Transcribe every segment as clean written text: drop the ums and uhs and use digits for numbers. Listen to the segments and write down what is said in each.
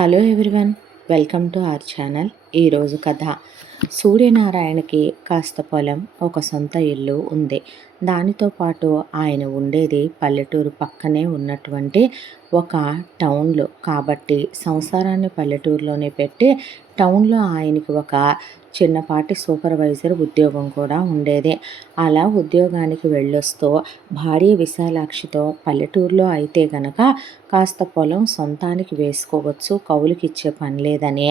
Hello everyone, welcome to our channel. ఈరోజు కథ. సూర్యనారాయణకి కాస్త పొలం, ఒక సొంత ఇల్లు ఉంది. దానితో పాటు ఆయన ఉండేది పల్లెటూరు పక్కనే ఉన్నటువంటి ఒక టౌన్లో. కాబట్టి సంసారాన్ని పల్లెటూరులోనే పెట్టి టౌన్లో ఆయనకి ఒక చిన్నపాటి సూపర్వైజర్ ఉద్యోగం కూడా ఉండేది. అలా ఉద్యోగానికి వెళ్ళొస్తూ భార్య విశాలాక్షితో పల్లెటూరులో అయితే గనక కాస్త పొలం సొంతానికి వేసుకోవచ్చు, కౌలుకి ఇచ్చే పని లేదని,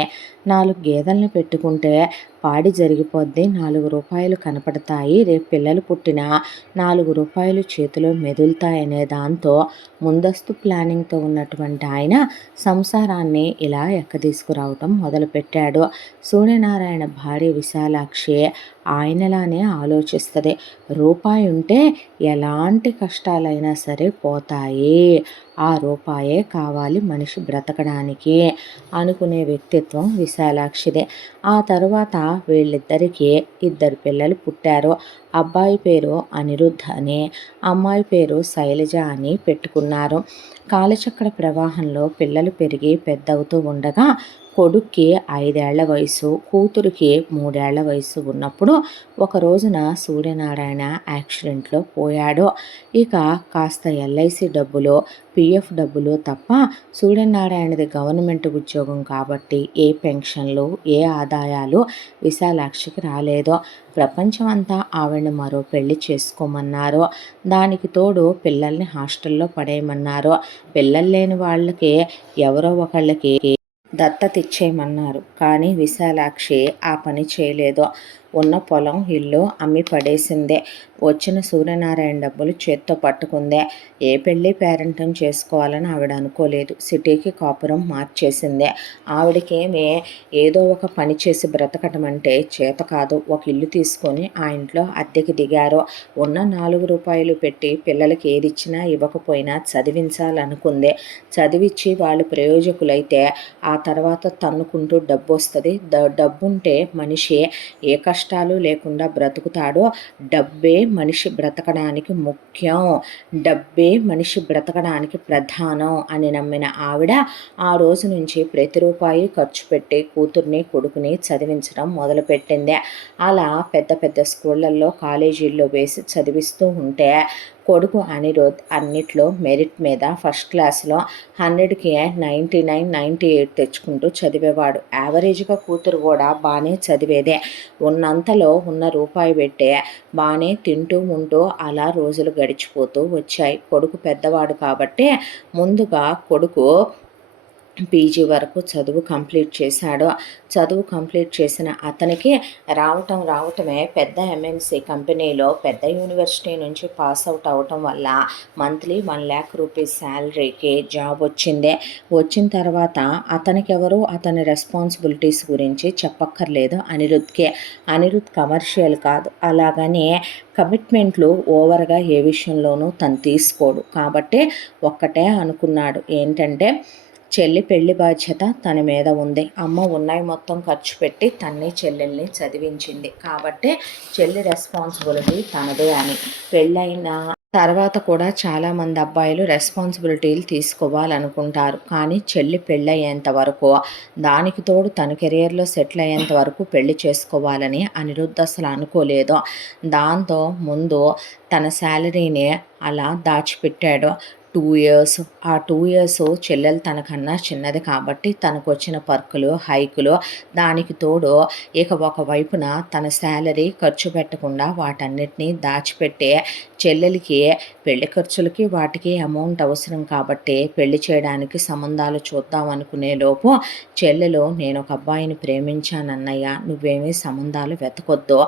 4 గేదెలను పెట్టుకుంటే పాడి జరిగిపోద్ది, 4 రూపాయలు కనపడతాయి, రేపు పిల్లలు పుట్టిన 4 రూపాయలు చేతిలో మెదులుతాయనే దాంతో ముందస్తు ప్లానింగ్తో ఉన్నటువంటి ఆయన సంసారాన్ని ఇలా ఎక్కదీసుకురావటం మొదలుపెట్టాడు. సూర్యనారాయణ భార్య విశాలాక్షి ఆయనలానే ఆలోచిస్తుంది. రూపాయి ఉంటే ఎలాంటి కష్టాలైనా సరే పోతాయి, ఆ రూపాయే కావాలి మనిషి బ్రతకడానికి అనుకునే వ్యక్తిత్వం విశాలాక్షిదే. ఆ తర్వాత వీళ్ళిద్దరికీ 2 పిల్లలు పుట్టారు. అబ్బాయి పేరు అనిరుద్ధ్ అని, అమ్మాయి పేరు శైలజ అని పెట్టుకున్నారు. కాలచక్ర ప్రవాహంలో పిల్లలు పెరిగి పెద్దవుతూ ఉండగా కొడుక్కి 5 ఏళ్ల వయసు, కూతురికి 3 ఏళ్ల వయసు ఉన్నప్పుడు ఒక రోజున సూర్యనారాయణ యాక్సిడెంట్లో పోయాడు. ఇక కాస్త ఎల్ఐసి డబ్బులు, పిఎఫ్ డబ్బులు తప్ప సూర్యనారాయణది గవర్నమెంట్ ఉద్యోగం కాబట్టి ఏ పెన్షన్లు, ఏ ఆదాయాలు విశాలాక్షికి రాలేదు. ప్రపంచం అంతా ఆవిడని మరో పెళ్లి చేసుకోమన్నారు. దానికి తోడు పిల్లల్ని హాస్టల్లో పడేయమన్నారు. పిల్లలు లేని వాళ్ళకి ఎవరో ఒకళ్ళకి దత్తత ఇచ్చేయమన్నారు. కానీ విశాలాక్షి ఆ పని చేయలేదు. ఉన్న పొలం, ఇల్లు అమ్మి పడేసిందే. వచ్చిన సూర్యనారాయణ డబ్బులు చేత్తో పట్టుకుందే. ఏ పెళ్ళి పేరెంటం చేసుకోవాలని ఆవిడ అనుకోలేదు. సిటీకి కాపురం మార్చేసిందే. ఆవిడకేమీ ఏదో ఒక పని చేసి బ్రతకటం అంటే చేత కాదు. ఒక ఇల్లు తీసుకొని ఆ ఇంట్లో అద్దెకి దిగారు. ఉన్న 4 రూపాయలు పెట్టి పిల్లలకి ఏది ఇచ్చినా ఇవ్వకపోయినా చదివించాలనుకుంది. చదివించి వాళ్ళు ప్రయోజకులైతే ఆ తర్వాత తన్నుకుంటూ డబ్బు వస్తుంది. డబ్బుంటే మనిషి ఏ కష్టాలు లేకుండా బ్రతుకుతాడో. డబ్బే మనిషి బ్రతకడానికి ముఖ్యం, డబ్బే మనిషి బ్రతకడానికి ప్రధానం అని నమ్మిన ఆవిడ ఆ రోజు నుంచి ప్రతి రూపాయి ఖర్చు పెట్టి కూతుర్ని, కొడుకుని చదివించడం మొదలుపెట్టింది. అలా పెద్ద పెద్ద స్కూళ్ళల్లో, కాలేజీల్లో వేసి చదివిస్తూ ఉంటే కొడుకు అనిరుద్ అన్నిట్లో మెరిట్ మీద ఫస్ట్ క్లాస్లో 100కి 99, 98 తెచ్చుకుంటూ చదివేవాడు. యావరేజ్గా కూతురు కూడా బాగానే చదివేదే. ఉన్నంతలో ఉన్న రూపాయి పెట్టే బాగానే తింటూ ఉంటూ అలా రోజులు గడిచిపోతూ వచ్చాయి. కొడుకు పెద్దవాడు కాబట్టి ముందుగా కొడుకు పీజీ వరకు చదువు కంప్లీట్ చేశాడు. చదువు కంప్లీట్ చేసిన అతనికి రావటమే పెద్ద ఎంఎన్సీ కంపెనీలో పెద్ద యూనివర్సిటీ నుంచి పాస్ అవుట్ అవటం వల్ల మంత్లీ 1 lakh రూపీస్ శాలరీకి జాబ్ వచ్చింది. వచ్చిన తర్వాత అతనికి ఎవరు అతని రెస్పాన్సిబిలిటీస్ గురించి చెప్పక్కర్లేదు అనిరుద్ధ్కి. అనిరుద్ కమర్షియల్ కాదు, అలాగని కమిట్మెంట్లు ఓవర్గా ఏ విషయంలోనూ తను తీసుకోడు. కాబట్టి ఒక్కటే అనుకున్నాడు, ఏంటంటే చెల్లి పెళ్లి బాధ్యత తన మీద ఉంది. అమ్మ ఉన్నాయి మొత్తం ఖర్చు పెట్టి తన్ని చెల్లెల్ని చదివించింది కాబట్టి చెల్లి రెస్పాన్సిబిలిటీ తనదే అని. పెళ్ళైన తర్వాత కూడా చాలామంది అబ్బాయిలు రెస్పాన్సిబిలిటీలు తీసుకోవాలనుకుంటారు. కానీ చెల్లి పెళ్ళయ్యేంత వరకు, దానికి తోడు తన కెరియర్లో సెటిల్ అయ్యేంత వరకు పెళ్లి చేసుకోవాలని అనిరుద్ధ్ అసలు అనుకోలేదు. దాంతో ముందు తన శాలరీని అలా దాచిపెట్టాడు 2 years. ఆ 2 years చెల్లెలు తనకన్నా చిన్నది కాబట్టి తనకు వచ్చిన పర్కులు, హైకులు, దానికి తోడు ఇక ఒకవైపున తన శాలరీ ఖర్చు పెట్టకుండా వాటన్నిటినీ దాచిపెట్టే చెల్లెలకి పెళ్లి ఖర్చులకి వాటికి అమౌంట్ అవసరం కాబట్టి పెళ్లి చేయడానికి సంబంధాలు చూద్దాం అనుకునే లోపు చెల్లెలు, నేను ఒక అబ్బాయిని ప్రేమించానన్నయ్య, నువ్వేమీ సంబంధాలు వెతకొద్దు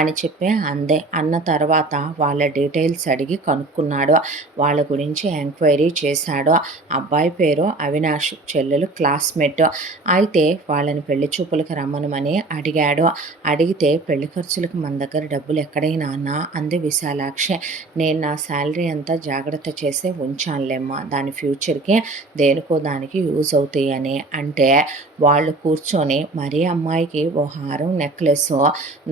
అని చెప్పి అందే. అన్న తర్వాత వాళ్ళ డీటెయిల్స్ అడిగి కనుక్కున్నాడు. వాళ్ళ గురించి ఎంక్వైరీ చేశాడు. అబ్బాయి పేరు అవినాష్, చెల్లెలు క్లాస్మేట్. అయితే వాళ్ళని పెళ్లి చూపులకు రమ్మనమని అడిగాడు. అడిగితే పెళ్లి ఖర్చులకు మన దగ్గర డబ్బులు ఎక్కడైనా అన్నా అంది విశాలాక్షి. నేను నా శాలరీ అంతా జాగ్రత్త చేసి ఉంచానులేమ్మా, దాని ఫ్యూచర్కి దేనికో దానికి యూజ్ అవుతాయి అని అంటే వాళ్ళు కూర్చొని మరీ అమ్మాయికి ఓ హారం, నెక్లెస్,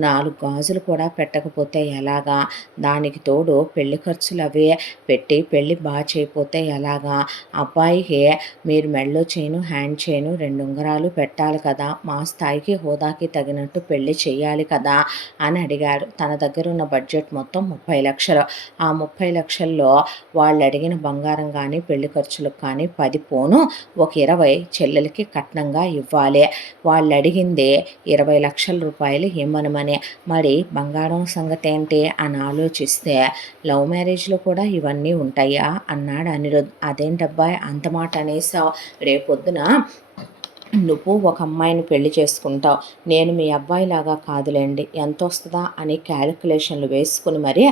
4 గాజులు కూడా పెట్టకపోతే ఎలాగా, దానికి తోడు పెళ్లి ఖర్చులు అవే పెట్టి పెళ్లి బాగా చేసుకోకపోతే ఎలాగా? అబ్బాయికి మీరు మెడలో చైను, హ్యాండ్ చైను, 2 ఉంగరాలు పెట్టాలి కదా! మా స్థాయికి, హోదాకి తగినట్టు పెళ్లి చేయాలి కదా!" అని అడిగాడు. తన దగ్గర ఉన్న బడ్జెట్ మొత్తం 30,00,000. ఆ 30,00,000లో వాళ్ళు అడిగిన బంగారం కానీ, పెళ్లి ఖర్చులకు కానీ 10 పోను ఒక 20 చెల్లెలకి కట్నంగా ఇవ్వాలి. వాళ్ళు అడిగింది 20,00,000 రూపాయలు ఇమ్మనమని. మరి బంగారం సంగతి ఏంటి అని ఆలోచిస్తే, లవ్ మ్యారేజ్లో కూడా ఇవన్నీ ఉంటాయా అన్నాడు అనిరుద్. అదేంటబ్బాయి అంత మాట అనేసావు? రేపొద్దున నువ్వు ఒక అమ్మాయిని పెళ్లి చేసుకుంటావు, నేను మీ అబ్బాయిలాగా కాదులేండి, ఎంత వస్తుందా అని క్యాలిక్యులేషన్లు వేసుకుని మరీ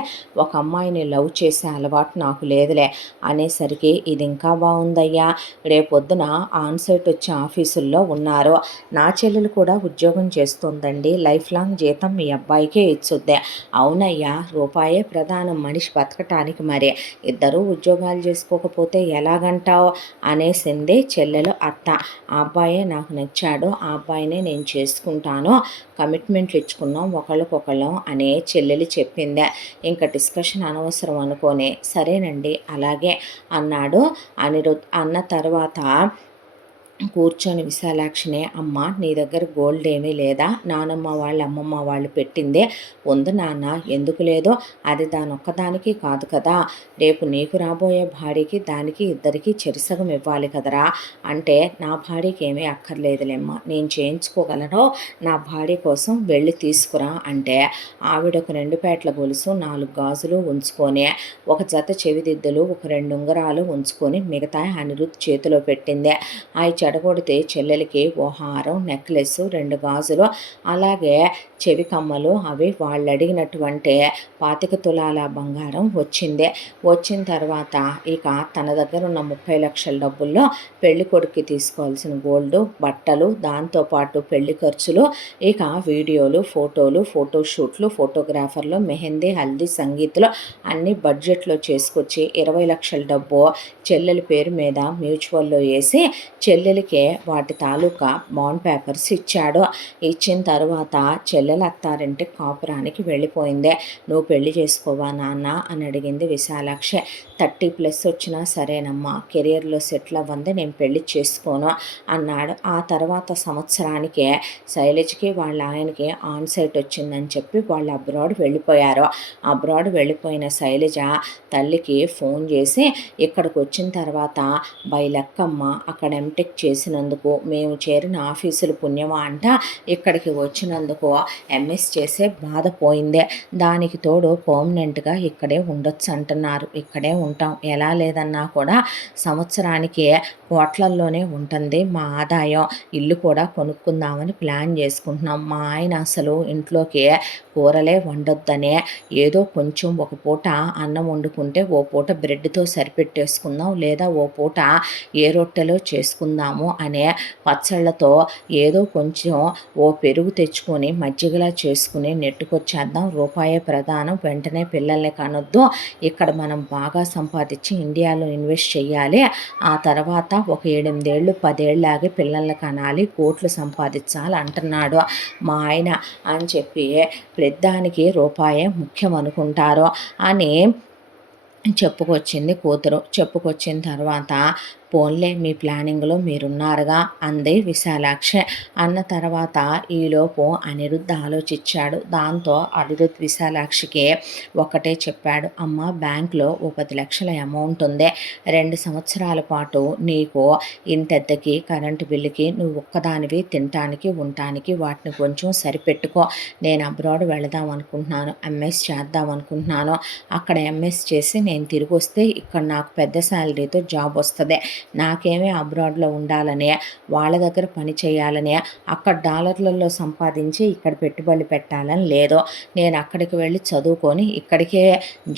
ఒక అమ్మాయిని లవ్ చేసే అలవాటు నాకు లేదులే అనేసరికి, ఇది ఇంకా బాగుందయ్యా, రేపొద్దున ఆన్సైట్ వచ్చే ఆఫీసుల్లో ఉన్నారు, నా చెల్లెలు కూడా ఉద్యోగం చేస్తుందండి, లైఫ్ లాంగ్ జీతం మీ అబ్బాయికే ఇచ్చుద్దే. అవునయ్యా, రూపాయే ప్రధానం మనిషి బతకటానికి, మరి ఇద్దరూ ఉద్యోగాలు చేసుకోకపోతే ఎలాగంటావు అనేసింది చెల్లెలు అత్త. ఆ అబ్బాయే నాకు నచ్చాడు, ఆ అబ్బాయినే నేను చేసుకుంటాను, కమిట్మెంట్లు ఇచ్చుకున్నాం ఒకళ్ళకొకళ్ళం అనే చెల్లెలు చెప్పిందే. ఇంకా డిస్కషన్ అనవసరం అనుకోని, సరేనండి అలాగే అన్నాడు అనిరుద్. అన్న తర్వాత కూర్చొని విశాలాక్షిని, అమ్మ నీ దగ్గర గోల్డ్ ఏమీ లేదా? నానమ్మ వాళ్ళు అమ్మమ్మ వాళ్ళు పెట్టిందే ఉంది నాన్న, ఎందుకు లేదో? అది దానొక్కదానికి కాదు కదా, రేపు నీకు రాబోయే భార్యకి దానికి ఇద్దరికి చెరిసగం ఇవ్వాలి కదరా అంటే, నా భార్యకి ఏమీ అక్కర్లేదులేమ్మ, నేను చేయించుకోగలను, నా భార్య కోసం వెళ్ళి తీసుకురా అంటే, ఆవిడొక 2 పేటల గొలుసు, 4 గాజులు ఉంచుకొని, ఒక జత చెవిదిద్దులు, ఒక 2 ఉంగరాలు ఉంచుకొని మిగతా అనిరుద్ చేతిలో పెట్టిందే. అవి చెడగొడితే చెల్లెలకి ఓ హారం, నెక్లెస్, 2 గాజులు, అలాగే చెవి కమ్మలు, అవి వాళ్ళు అడిగినటువంటి 25 తులాల బంగారం వచ్చింది. వచ్చిన తర్వాత ఇక తన దగ్గర ఉన్న 30,00,000 డబ్బుల్లో పెళ్లి కొడుక్కి తీసుకోవాల్సిన గోల్డు, బట్టలు, దాంతోపాటు పెళ్లి ఖర్చులు, ఇక వీడియోలు, ఫోటోలు, ఫోటోషూట్లు, ఫోటోగ్రాఫర్లు, మెహందీ, హల్దీ, సంగీత్లో అన్ని బడ్జెట్లో చేసుకొచ్చి 20,00,000 డబ్బు చెల్లెలి పేరు మీద మ్యూచువల్లో వేసి చెల్లెలికే వాటి తాలూకా బాండ్ పేపర్స్ ఇచ్చాడు. ఇచ్చిన తర్వాత చెల్లెలు అత్తారింటి కాపురానికి వెళ్ళిపోయింది. నువ్వు పెళ్లి చేసుకోవా నాన్న అని అడిగింది విశాలాక్షి. 30+ వచ్చినా సరేనమ్మా, కెరియర్లో సెటిల్ అవ్వంది, నేను పెళ్లి చేసుకోను అన్నాడు. ఆ తర్వాత సంవత్సరానికే శైలజకి వాళ్ళ ఆయనకి ఆన్సైట్ వచ్చిందని చెప్పి వాళ్ళు అబ్రాడ్ వెళ్ళిపోయారు. అబ్రాడ్ వెళ్ళిపోయిన శైలజ తల్లికి ఫోన్ చేసి, ఇక్కడికి వచ్చిన తర్వాత బై లక్కమ్మ అక్కడ ఎంటెక్ చేసినందుకు, మేము చేరిన ఆఫీసులు పుణ్యమా అంట, ఇక్కడికి వచ్చినందుకు ఎంఎస్ చేసే బాధ పోయిందే, దానికి తోడు పర్మనెంట్గా ఇక్కడే ఉండొచ్చు అంటున్నారు, ఇక్కడే ఉంటాం, ఎలా లేదన్నా కూడా సంవత్సరానికి కోట్లల్లోనే ఉంటుంది మా ఆదాయం, ఇల్లు కూడా కొనుక్కుందామని ప్లాన్ చేసుకుంటున్నాం, మా ఆయన అసలు ఇంట్లోకి కూరలే వండొద్దనే, ఏదో కొంచెం ఒక పూట అన్నం వండుకుంటే ఓ పూట బ్రెడ్తో సరిపెట్టేసుకుందాం, లేదా ఓ పూట ఏ రొట్టెలో చేసుకుందాము అనే పచ్చళ్ళతో ఏదో కొంచెం ఓ పెరుగు తెచ్చుకొని మజ్జిగలా చేసుకుని నెట్టుకొచ్చేద్దాం, రూపాయే ప్రధానం, వెంటనే పిల్లల్ని కనొద్దు, ఇక్కడ మనం బాగా సంపాదించి ఇండియాలో ఇన్వెస్ట్ చేయాలి, ఆ తర్వాత ఒక 8 ఏళ్ళు 10 ఏళ్ళు ఆగి పిల్లల్ని కనాలి, కోట్లు సంపాదించాలి అంటున్నాడు మా ఆయన అని చెప్పి, ప్రతిదానికి రూపాయే ముఖ్యం అనుకుంటారు అని చెప్పుకొచ్చింది కూతురు. చెప్పుకొచ్చిన తర్వాత, పోన్లే మీ ప్లానింగ్లో మీరున్నారుగా అంది విశాలాక్షి. అన్న తర్వాత ఈలోపు అనిరుద్ధ్ ఆలోచించాడు. దాంతో అనిరుద్ధ్ విశాలాక్షికి ఒకటే చెప్పాడు, అమ్మ బ్యాంక్లో ఓ 10 లక్షల అమౌంట్ ఉంది, 2 సంవత్సరాల పాటు నీకు ఇంతెద్దకి కరెంటు బిల్లుకి నువ్వు ఒక్కదానివి తినటానికి ఉండటానికి వాటిని కొంచెం సరిపెట్టుకో, నేను అబ్రాడ్ వెళదాం అనుకుంటున్నాను, ఎంఎస్ చేద్దాం అనుకుంటున్నాను, అక్కడ ఎంఎస్ చేసి నేను తిరిగి వస్తే ఇక్కడ నాకు పెద్ద శాలరీతో జాబ్ వస్తుంది, నాకేమీ అబ్రాడ్లో ఉండాలని, వాళ్ళ దగ్గర పని చేయాలని, అక్కడ డాలర్లలో సంపాదించి ఇక్కడ పెట్టుబడి పెట్టాలని లేదు, నేను అక్కడికి వెళ్ళి చదువుకొని ఇక్కడికే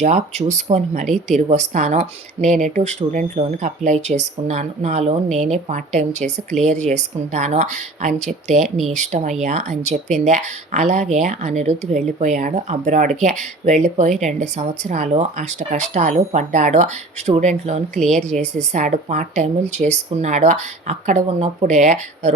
జాబ్ చూసుకొని మరీ తిరిగి వస్తాను, నేను ఎటు స్టూడెంట్ లోన్కి అప్లై చేసుకున్నాను, నా లోన్ నేనే పార్ట్ టైం చేసి క్లియర్ చేసుకుంటాను అని చెప్తే, నీ ఇష్టమయ్యా అని చెప్పిందే. అలాగే అనిరుద్ధ్ వెళ్ళిపోయాడు అబ్రాడ్కి. వెళ్ళిపోయి 2 సంవత్సరాలు అష్ట కష్టాలు పడ్డాడు, స్టూడెంట్ లోన్ క్లియర్ చేసేసాడు, పార్ట్ టైములు చేసుకున్నాడు. అక్కడ ఉన్నప్పుడే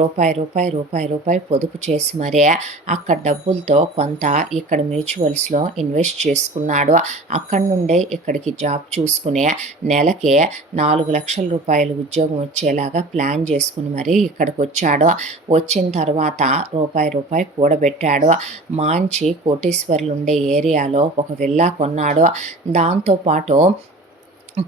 రూపాయి పొదుపు చేసి మరే అక్కడ డబ్బులతో కొంత ఇక్కడ మ్యూచువల్స్లో ఇన్వెస్ట్ చేసుకున్నాడు. అక్కడి నుండే ఇక్కడికి జాబ్ చూసుకునే నెలకి 4,00,000 రూపాయలు ఉద్యోగం వచ్చేలాగా ప్లాన్ చేసుకుని మరీ ఇక్కడికి వచ్చాడు. వచ్చిన తర్వాత రూపాయి కూడబెట్టాడు. మంచి కోటీశ్వర్లు ఉండే ఏరియాలో ఒక విల్లా కొన్నాడు. దాంతోపాటు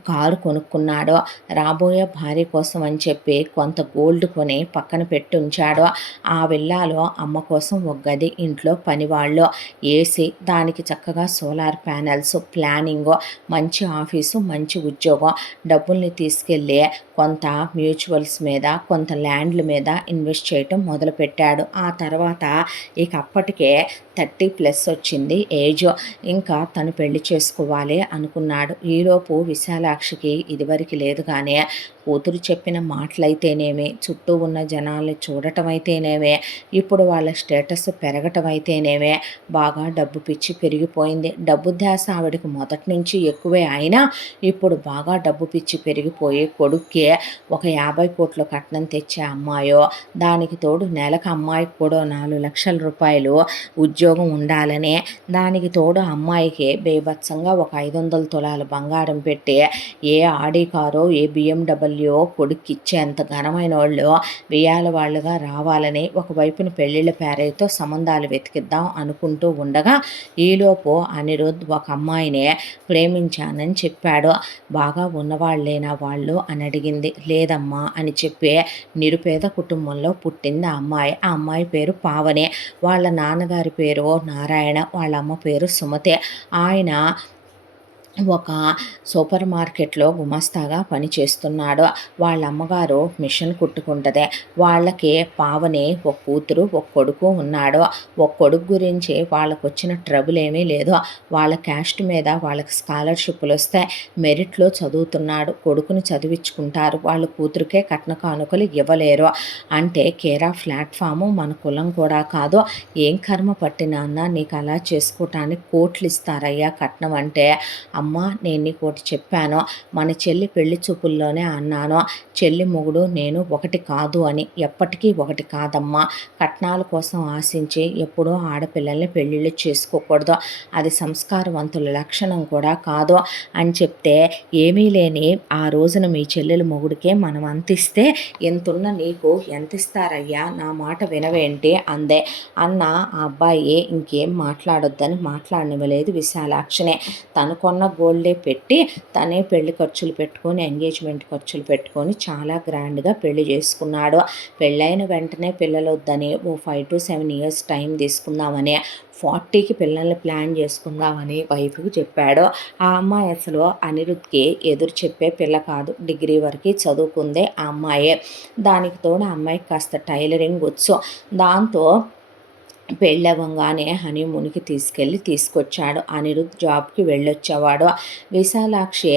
కారు కొనుక్కున్నాడు. రాబోయే భార్య కోసం అని చెప్పి కొంత గోల్డ్ కొని పక్కన పెట్టి ఉంచాడు. ఆ విల్లాలో అమ్మ కోసం ఒక గది, ఇంట్లో పనివాళ్ళు, ఏసీ, దానికి చక్కగా సోలార్ ప్యానెల్స్, ప్లానింగ్, మంచి ఆఫీసు, మంచి ఉద్యోగం, డబ్బుల్ని తీసుకెళ్ళి కొంత మ్యూచువల్స్ మీద, కొంత ల్యాండ్ల మీద ఇన్వెస్ట్ చేయటం మొదలుపెట్టాడు. ఆ తర్వాత ఇక అప్పటికే 30+ వచ్చింది ఏజ్. ఇంకా తను పెళ్లి చేసుకోవాలి అనుకున్నాడు. ఈలోపు విశాలాక్షికి ఇదివరకు లేదు కానీ కూతురు చెప్పిన మాటలైతేనేమి, చుట్టూ ఉన్న జనాల్ని చూడటం అయితేనేమే, ఇప్పుడు వాళ్ళ స్టేటస్ పెరగటం అయితేనేమే బాగా డబ్బు పిచ్చి పెరిగిపోయింది. డబ్బు ధ్యాస ఆవిడకి మొదటి నుంచి ఎక్కువే అయినా ఇప్పుడు బాగా డబ్బు పిచ్చి పెరిగిపోయి కొడుక్కి ఒక 50 కోట్ల కట్నం తెచ్చే అమ్మాయో, దానికి తోడు నెలకు అమ్మాయికి కూడా 4,00,000 రూపాయలు ఉద్యోగం ఉండాలని, దానికి తోడు అమ్మాయికి బేభత్సంగా ఒక 500 తులాల బంగారం పెట్టి ఏ ఆడి కారో ఏ BMW కొడుక్కి ఇచ్చేంత ఘనమైన వాళ్ళు వేయాల వాళ్ళుగా రావాలని ఒకవైపున పెళ్ళిళ్ళ పేరైతో సంబంధాలు వెతికిద్దాం అనుకుంటూ ఉండగా ఈలోపు అనిరుద్ ఒక అమ్మాయిని ప్రేమించానని చెప్పాడు. బాగా ఉన్నవాళ్ళేనా వాళ్ళు అని అడిగింది. లేదమ్మా అని చెప్పి నిరుపేద కుటుంబంలో పుట్టింది ఆ అమ్మాయి. ఆ అమ్మాయి పేరు పావని. వాళ్ళ నాన్నగారి పేరు నారాయణ, వాళ్ళ అమ్మ పేరు సుమతి. ఆయన ఒక సూపర్ మార్కెట్లో గుమస్తాగా పనిచేస్తున్నాడు. వాళ్ళ అమ్మగారు మిషన్ కుట్టుకుంటుంది. వాళ్ళకి పావని ఒక కూతురు ఒక కొడుకు ఉన్నాడు. ఒక కొడుకు గురించి వాళ్ళకు వచ్చిన ట్రబుల్ ఏమీ లేదు. వాళ్ళ క్యాస్ట్ మీద వాళ్ళకి స్కాలర్షిప్లు వస్తే మెరిట్లో చదువుతున్నాడు. కొడుకుని చదివించుకుంటారు. వాళ్ళ కూతురికే కట్న కానుకలు ఇవ్వలేరు. అంటే కేరా ప్లాట్ఫాము మన కులం కూడా కాదు. ఏం కర్మ పట్టినాన్న నీకు అలా చేసుకోవటానికి కోట్లు ఇస్తారయ్యా కట్నం అంటే. అమ్మ నేను నీకు ఒకటి చెప్పాను, మన చెల్లి పెళ్లి చూపుల్లోనే అన్నాను, చెల్లి మొగుడు నేను ఒకటి కాదు అని. ఎప్పటికీ ఒకటి కాదమ్మా. కట్నాల కోసం ఆశించి ఎప్పుడూ ఆడపిల్లల్ని పెళ్ళిళ్ళు చేసుకోకూడదు. అది సంస్కారవంతుల లక్షణం కూడా కాదు అని చెప్తే, ఏమీ లేని ఆ రోజున మీ చెల్లెలు మొగుడికే మనం అంతిస్తే ఎంతున్న నీకు ఎంత ఇస్తారయ్యా, నా మాట వినవేంటి అందే. అన్న ఆ అబ్బాయి ఇంకేం మాట్లాడొద్దని మాట్లాడనివ్వలేదు విశాలాక్షిని. తను కొన్న గోల్డే పెట్టి తనే పెళ్లి ఖర్చులు పెట్టుకొని, ఎంగేజ్మెంట్ ఖర్చులు పెట్టుకొని చాలా గ్రాండ్గా పెళ్లి చేసుకున్నాడు. పెళ్ళైన వెంటనే పిల్లలు వద్దని ఓ 5 to 7 years టైం తీసుకుందామని, 40కి పిల్లల్ని ప్లాన్ చేసుకుందామని వైఫ్కి చెప్పాడు. ఆ అమ్మాయి అసలు అనిరుద్ధ్కి ఎదురు చెప్పే పిల్ల కాదు. డిగ్రీ వరకు చదువుకుందే ఆ అమ్మాయే. దానికి తోడు ఆ అమ్మాయికి కాస్త టైలరింగ్ వచ్చు. దాంతో పెళ్ళవ్వంగానే హనీమూన్కి తీసుకొచ్చాడు. అనిరుద్ జాబ్కి వెళ్ళొచ్చేవాడు. విశాలాక్షి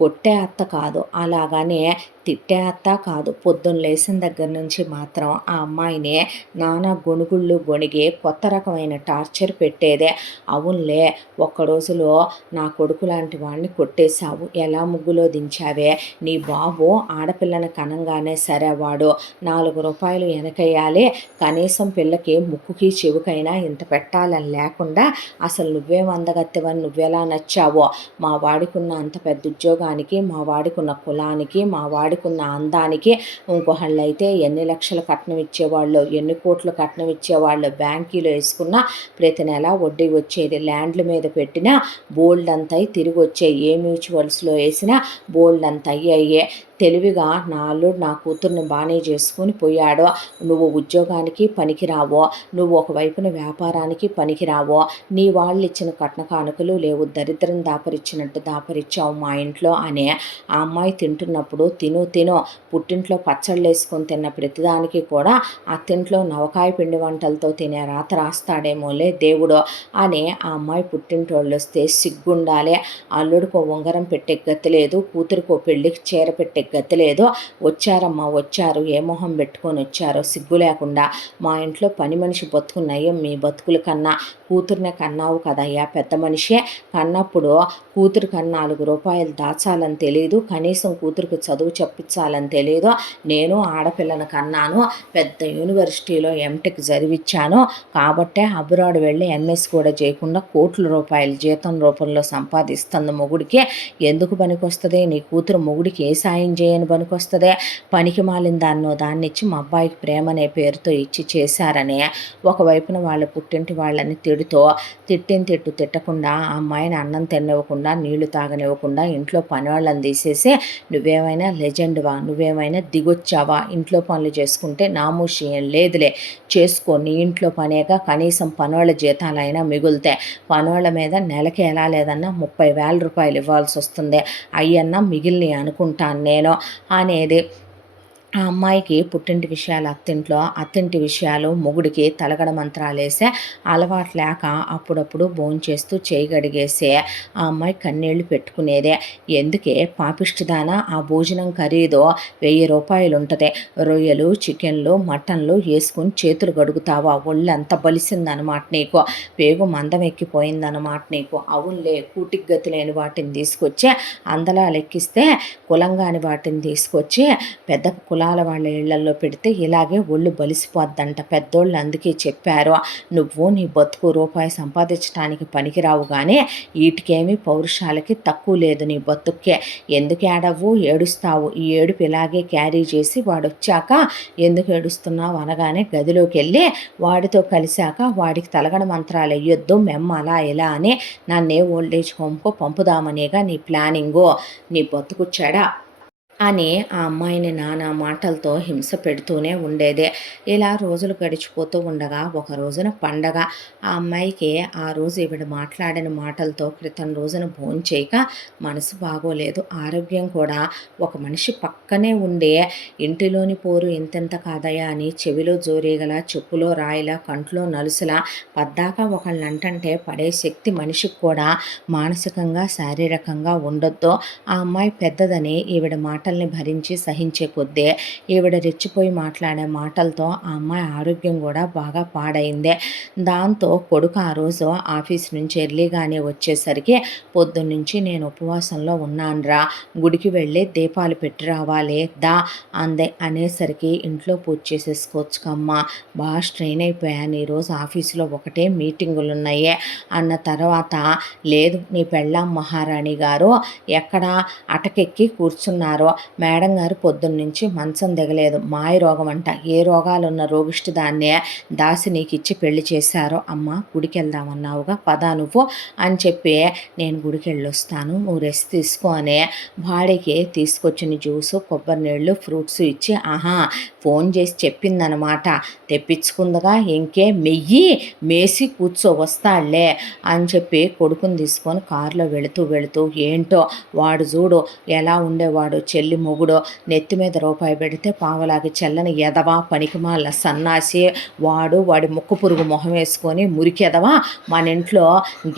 కొట్టే అత్త కాదు, అలాగనే తిట్టే అత్త కాదు. పొద్దున్న లేచిన దగ్గర నుంచి మాత్రం ఆ అమ్మాయిని నానా గొణుగుళ్ళు గొణిగి కొత్త రకమైన టార్చర్ పెట్టేదే. అవునులే, ఒక్క రోజులో నా కొడుకు లాంటి వాడిని కొట్టేశావు, ఎలా ముగ్గులో దించావే, నీ బాబు ఆడపిల్లని కనంగానే సరే వాడు 4 రూపాయలు వెనకయ్యాలి, కనీసం పిల్లకి ముక్కుకి చెవుకైనా ఇంత పెట్టాలని లేకుండా అసలు నువ్వేం అందగత్తెవని నువ్వెలా నచ్చావో, మా వాడికున్న అంత పెద్ద ఉద్యోగానికి, మా వాడికున్న కులానికి, మా వాడికున్న అందానికి ఇంకొకళ్ళైతే ఎన్ని లక్షలు కట్నం ఇచ్చేవాళ్ళు, ఎన్ని కోట్లు కట్నం ఇచ్చేవాళ్ళు, బ్యాంకీలో వేసుకున్న ప్రతి నెల వడ్డీ వచ్చేది, ల్యాండ్ల మీద పెట్టినా బోల్డ్ అంతయి తిరిగి వచ్చాయి, ఏ మ్యూచువల్స్లో వేసినా బోల్డ్ అంత అయ్యాయే. తెలివిగా నా అల్లుడు నా కూతుర్ని బాగానే చేసుకుని పోయాడు. నువ్వు ఉద్యోగానికి పనికిరావో, నువ్వు ఒకవైపున వ్యాపారానికి పనికిరావో, నీ వాళ్ళు ఇచ్చిన కట్న కానుకలు లేవు, దరిద్రం దాపరిచ్చినట్టు దాపరిచ్చావు మా ఇంట్లో అనే. ఆ అమ్మాయి తింటున్నప్పుడు తిను పుట్టింట్లో పచ్చళ్ళు వేసుకొని తిన్న ప్రతిదానికి కూడా అత్తింట్లో నవకాయ పిండి వంటలతో తినే రాత రాస్తాడేమోలే దేవుడు అని ఆ అమ్మాయి పుట్టింటోళ్ళు వస్తే సిగ్గుండాలి. అల్లుడికో ఉంగరం పెట్టే గతి లేదు, కూతురికో పెళ్ళికి చీర పెట్టే గతి లేదు. వచ్చారమ్మా వచ్చారు, ఏ మొహం పెట్టుకొని వచ్చారో సిగ్గు లేకుండా. మా ఇంట్లో పని మనిషి బతుకు నయం మీ బతుకుల కన్నా. కూతుర్నే కన్నావు కదయ్యా, పెద్ద మనిషే కన్నప్పుడు కూతురు కన్నా 4 రూపాయలు దాచాలని తెలియదు, కనీసం కూతురికి చదువు చెప్పించాలని తెలియదు. నేను ఆడపిల్లను కన్నాను, పెద్ద యూనివర్సిటీలో ఎంటెక్ చదివించాను, కాబట్టే అబ్రాడ్ వెళ్ళి ఎంఎస్ కూడా చేయకుండా కోట్ల రూపాయలు జీతం రూపంలో సంపాదిస్తుంది మొగుడికి. ఎందుకు పనికొస్తుంది నీ కూతురు? మొగుడికి ఏ సాయం చేయని పనికొస్తుంది? పనికి మాలిన దాన్ని ఇచ్చి మా అబ్బాయికి ప్రేమ అనే పేరుతో ఇచ్చి చేశారని ఒకవైపున వాళ్ళ పుట్టింటి వాళ్ళని తిట్టకుండా ఆ అమ్మాయిని అన్నం తిననివ్వకుండా నీళ్లు తాగనివ్వకుండా ఇంట్లో పని వాళ్ళని తీసేసి నువ్వేమైనా లెజెండ్వా, నువ్వేమైనా దిగొచ్చావా, ఇంట్లో పనులు చేసుకుంటే నామూషి ఏం లేదులే, చేసుకో, నీ ఇంట్లో పనేగా, కనీసం పనోళ్ళ జీతాలైనా మిగులుతాయి, పనోళ్ళ మీద నెలకి ఎలా లేదన్నా 30,000 రూపాయలు ఇవ్వాల్సి వస్తుంది, అయ్యన్నా మిగిలిని అనుకుంటాను నేను అనేది. ఆ అమ్మాయికి పుట్టింటి విషయాలు అత్తింట్లో, అత్తింటి విషయాలు మొగుడికి తలగడ మంత్రాలేసే అలవాటు లేక అప్పుడప్పుడు భోంచేస్తూ చేయగడిగేసే ఆ అమ్మాయి కన్నీళ్లు పెట్టుకునేదే. ఎందుకే పాపిష్టిదానా, ఆ భోజనం ఖరీదు 1000 రూపాయలు ఉంటుంది, రొయ్యలు చికెన్లు మటన్లు వేసుకుని చేతులు గడుగుతావా? ఒళ్ళంత బలిసిందనమాట నీకు, పేగు మందం ఎక్కిపోయిందనమాట నీకు. అవునులే, కూటికి గతి లేని వాటిని తీసుకొచ్చి అందలా లెక్కిస్తే కులంగాని వాటిని తీసుకొచ్చి పెద్ద కులాల వాళ్ళ ఇళ్లలో పెడితే ఇలాగే ఒళ్ళు బలిసిపోద్దంట. పెద్దోళ్ళు అందుకే చెప్పారు, నువ్వు నీ బతుకు రూపాయి సంపాదించడానికి పనికిరావు, కానీ వీటికేమీ పౌరుషాలకి తక్కువ లేదు నీ బతుక్కే. ఎందుకు ఏడవు, ఏడుస్తావు, ఈ ఏడుపు ఇలాగే క్యారీ చేసి వాడొచ్చాక ఎందుకు ఏడుస్తున్నావు అనగానే గదిలోకి వెళ్ళి వాడితో కలిశాక వాడికి తలగడ మంత్రాలు వేయొద్దు మెమ్మ అలా ఇలా అని నన్నే ఓల్డేజ్ హోమ్కో పంపుదామనేగా నీ ప్లానింగు, నీ బతుకు చెడ అని ఆ అమ్మాయిని నానా మాటలతో హింస పెడుతూనే ఉండేదే. ఇలా రోజులు గడిచిపోతూ ఉండగా ఒక రోజున పండగ. ఆ అమ్మాయికి ఆ రోజు ఈవిడ మాట్లాడిన మాటలతో క్రితం రోజున భోంచేయక మనసు బాగోలేదు, ఆరోగ్యం కూడా. ఒక మనిషి పక్కనే ఉండే ఇంటిలోని పోరు ఎంతెంత కాదయా అని చెవిలో జోరీగల, చెప్పులో రాయిలా, కంట్లో నలుసులా పద్దాకా ఒకళ్ళని అంటంటే పడే శక్తి మనిషికి కూడా మానసికంగా శారీరకంగా ఉండొద్దు. ఆ అమ్మాయి పెద్దదని ఈవిడ మాటల్ని భరించి సహించే కొద్దే ఈవిడ రెచ్చిపోయి మాట్లాడే మాటలతో ఆ అమ్మాయి ఆరోగ్యం కూడా బాగా పాడైందే. దాంతో కొడుకు ఆ రోజు ఆఫీస్ నుంచి ఎర్లీగానే వచ్చేసరికి పొద్దున్నుంచి నేను ఉపవాసంలో ఉన్నానురా, గుడికి వెళ్ళి దీపాలు పెట్టి రావాలి దా అందే. అనేసరికి ఇంట్లో పూజ చేసేసుకోవచ్చు కమ్మా, బాగా స్ట్రెయిన్ అయిపోయాను, ఈరోజు ఆఫీసులో ఒకటే మీటింగులు ఉన్నాయి అన్న తర్వాత, లేదు నీ పెళ్ళాం మహారాణి గారు ఎక్కడ అటకెక్కి కూర్చున్నారో, మేడం గారు పొద్దున్నుంచి మంచం దిగలేదు, మాయ రోగం అంట, ఏ రోగాలున్న రోగిష్టి దాన్నే దాసి నీకు ఇచ్చి పెళ్లి చేశారో, అమ్మ గుడికి వెళ్దామన్నావుగా పదా నువ్వు అని చెప్పి నేను గుడికి వెళ్ళొస్తాను, నువ్వు రెస్ట్ తీసుకో అని భార్యకి తీసుకొచ్చిన జ్యూసు కొబ్బరి నీళ్ళు ఫ్రూట్స్ ఇచ్చి ఫోన్ చేసి చెప్పిందనమాట. తెప్పించుకుందగా ఇంకే మెయ్యి మేసి కూర్చో వస్తాడులే అని చెప్పి కొడుకుని తీసుకొని కారులో వెళుతూ ఏంటో వాడు చూడు ఎలా ఉండేవాడు, చెల్లి మొగుడు నెత్తి మీద రూపాయి పెడితే పావలాగి చెల్లని ఎదవా పనికిమాల సన్నాసి వాడు, వాడి ముక్కు పురుగు మొహం వేసుకొని మురికెదవా, మన ఇంట్లో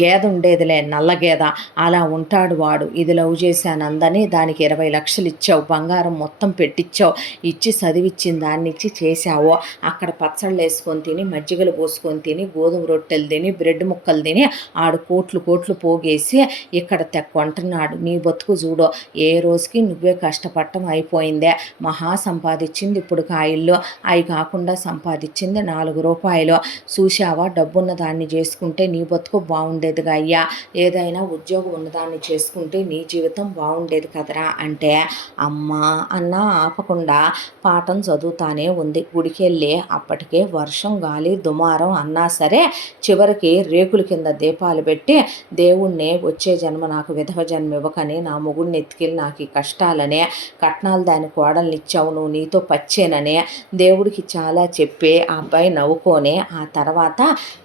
గేద ఉండేదిలే నల్ల గేద అలా ఉంటాడు వాడు. ఇది లవ్ చేశానందని దానికి 20 లక్షలు ఇచ్చావు, బంగారం మొత్తం పెట్టించావు, ఇచ్చి చదివిచ్చిన దాన్ని ఇచ్చి చేశావు, అక్కడ పచ్చళ్ళు వేసుకొని తిని మజ్జిగలు పోసుకొని తిని గోధుమ రొట్టెలు తిని బ్రెడ్ ముక్కలు తిని ఆడు కోట్లు పోగేసి ఇక్కడ కొంటున్నాడు. నీ బతుకు చూడు, ఏ రోజుకి నువ్వే కష్టపడటం అయిపోయిందే, మహా సంపాదించింది ఇప్పుడు కాయిల్లో, అవి కాకుండా సంపాదించింది 4 రూపాయలు, చూశావా డబ్బున్న దాన్ని చేసుకుంటే నీ బతుకు బాగుండేదిగా అయ్యా, ఏదైనా ఉద్యోగం ఉన్నదాన్ని చేసుకుంటే నీ జీవితం బాగుండేది కదరా అంటే, అమ్మా అన్న ఆపకుండా పాఠం చదువుతానే ఉంది. గుడికి వెళ్ళి అప్పటికే వర్షం గాలి దుమారం అన్నా సరే చివరికి రేకుల కింద దీపాలు పెట్టి దేవుణ్ణి వచ్చే జన్మ నాకు విధవ జన్మ ఇవ్వకని నా మొగుడిని ఎత్తుకెళ్ళి నాకు ఈ కష్టాలనే కట్నాలు దాని కోడల్ని ఇచ్చావు, నువ్వు నీతో పచ్చేననే దేవుడికి చాలా చెప్పి ఆ అబ్బాయి నవ్వుకొని ఆ తర్వాత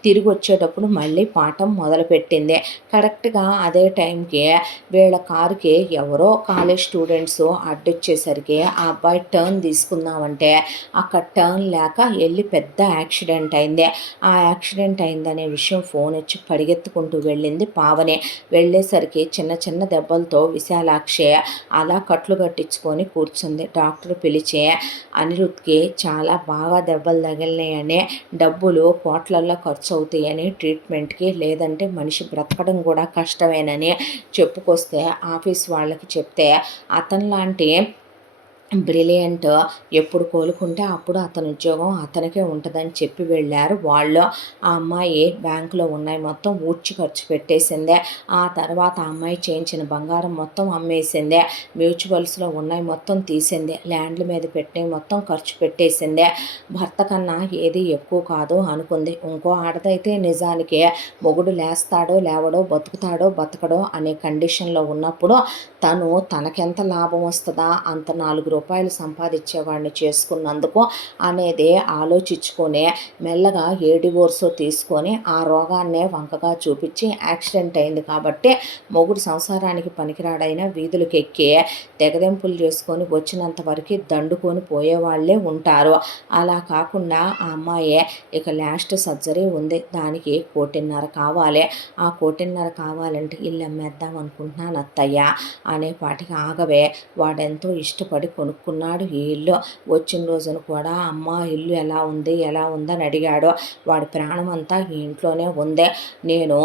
తిరిగి వచ్చేటప్పుడు మళ్ళీ పాఠం మొదలుపెట్టింది. కరెక్ట్గా అదే టైంకి వీళ్ళ కారుకి ఎవరో కాలేజ్ స్టూడెంట్స్ అడ్డొచ్చేసరికి ఆ అబ్బాయి టర్న్ తీసుకుందామంటే అక్కడ టర్న్ లేక వెళ్ళి పెద్ద యాక్సిడెంట్ అయింది. ఆ యాక్సిడెంట్ అయిందనే విషయం ఫోన్ వచ్చి పరిగెత్తుకుంటూ వెళ్ళింది పావని. వెళ్ళేసరికి చిన్న దెబ్బలతో విశాలాక్షి అలా కట్లు పట్టించుకొని కూర్చుంది. డాక్టర్ పిలిచి అనిరుద్ధ్‌కి చాలా బాగా దెబ్బలు తగిలినాయని, డబ్బులు కోట్లల్లో ఖర్చు అవుతాయని ట్రీట్మెంట్‌కి, లేదంటే మనిషి బ్రతకడం కూడా కష్టమేనని చెప్పుకొస్తే ఆఫీస్ వాళ్ళకి చెప్తే అతనిలాంటి బ్రిలియంట్ ఎప్పుడు కోలుకుంటే అప్పుడు అతని ఉద్యోగం అతనికే ఉంటుందని చెప్పి వెళ్ళారు వాళ్ళు. ఆ అమ్మాయి బ్యాంకులో ఉన్నాయి మొత్తం ఊడ్చి ఖర్చు పెట్టేసిందే. ఆ తర్వాత ఆ అమ్మాయి చేయించిన బంగారం మొత్తం అమ్మేసిందే. మ్యూచువల్స్లో ఉన్నాయి మొత్తం తీసిందే. ల్యాండ్ల మీద పెట్టినవి మొత్తం ఖర్చు పెట్టేసిందే. భర్త కన్నా ఏది ఎక్కువ కాదు అనుకుంది. ఇంకో ఆడదైతే నిజానికి మొగుడు లేస్తాడో లేవడో, బతుకుతాడో బతకడో అనే కండిషన్లో ఉన్నప్పుడు తను తనకెంత లాభం వస్తుందా అంత 4 రూపాయలు సంపాదించేవాడిని చేసుకున్నందుకు అనేది ఆలోచించుకొని మెల్లగా ఏ డివోర్సో తీసుకొని ఆ రోగాన్నే వంకగా చూపించి యాక్సిడెంట్ అయింది కాబట్టి మొగుడు సంసారానికి పనికిరాడైన వీధులకు ఎక్కి తెగదెంపులు చేసుకొని వచ్చినంత వరకు దండుకొని పోయేవాళ్ళే ఉంటారు. అలా కాకుండా ఆ అమ్మాయి ఇక లాస్ట్ సర్జరీ ఉంది, దానికి 1,50,00,000 కావాలి. ఆ 1,50,00,000 కావాలంటే ఇల్లు అమ్మేద్దాం అనుకుంటున్నాను అత్తయ్య అనేపాటికి ఆగవే, వాడెంతో ఇష్టపడి కొనుక్కున్నాడు ఈ ఇల్లు. వచ్చిన రోజున కూడా అమ్మ ఇల్లు ఎలా ఉందని అడిగాడు. వాడి ప్రాణం అంతా ఈ ఇంట్లోనే ఉంది. నేను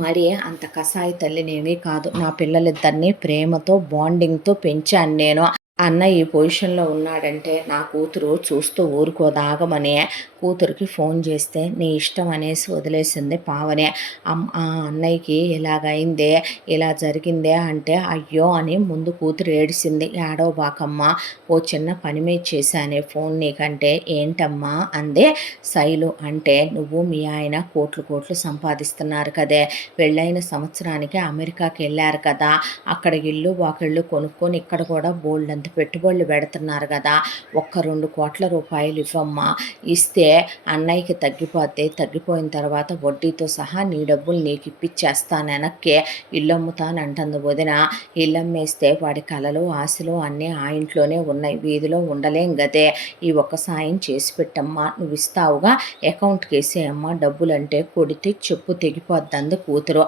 మరి అంత కసాయి తల్లినేమీ కాదు. నా పిల్లలిద్దరినీ ప్రేమతో బాండింగ్తో పెంచాను నేను. అన్న ఈ పొజిషన్లో ఉన్నాడంటే నా కూతురు చూస్తూ ఊరుకోదాగమని కూతురికి ఫోన్ చేస్తే నీ ఇష్టం అనేసి వదిలేసింది పావనే. ఆ అన్నయ్యకి ఇలాగైందే, ఇలా జరిగిందే అంటే అయ్యో అని ముందు కూతురు ఏడిసింది. ఏడవబాకమ్మ, ఓ చిన్న పని మీద చేశానే ఫోన్ నీకంటే. ఏంటమ్మా అందే శైలు. అంటే నువ్వు మీ ఆయన కోట్లు సంపాదిస్తున్నారు కదే, పెళ్ళైన సంవత్సరానికి అమెరికాకి వెళ్ళారు కదా, అక్కడ ఇల్లు వాకిళ్ళు కొనుక్కొని ఇక్కడ కూడా బోల్డంత పెట్టుబడులు పెడుతున్నారు కదా, 1-2 కోట్ల రూపాయలు ఇవ్వమ్మా, ఇస్తే అన్నయ్యకి తగ్గిపోయిన తర్వాత వడ్డీతో సహా నీ డబ్బులు నీకు ఇప్పించేస్తాను, వెనక్కి ఇల్లు అమ్ముతానంటుంది వదిన. ఇల్లు అమ్మేస్తే వాడి కలలు ఆశలు అన్నీ ఆ ఇంట్లోనే ఉన్నాయి, వీధిలో ఉండలేం గదే, ఈ ఒక్క సాయం చేసి పెట్టమ్మా, నువ్వు ఇస్తావుగా అకౌంట్కి వేసేయమ్మా డబ్బులంటే కొడితే చెప్పు తెగిపోద్దంది కూతురు.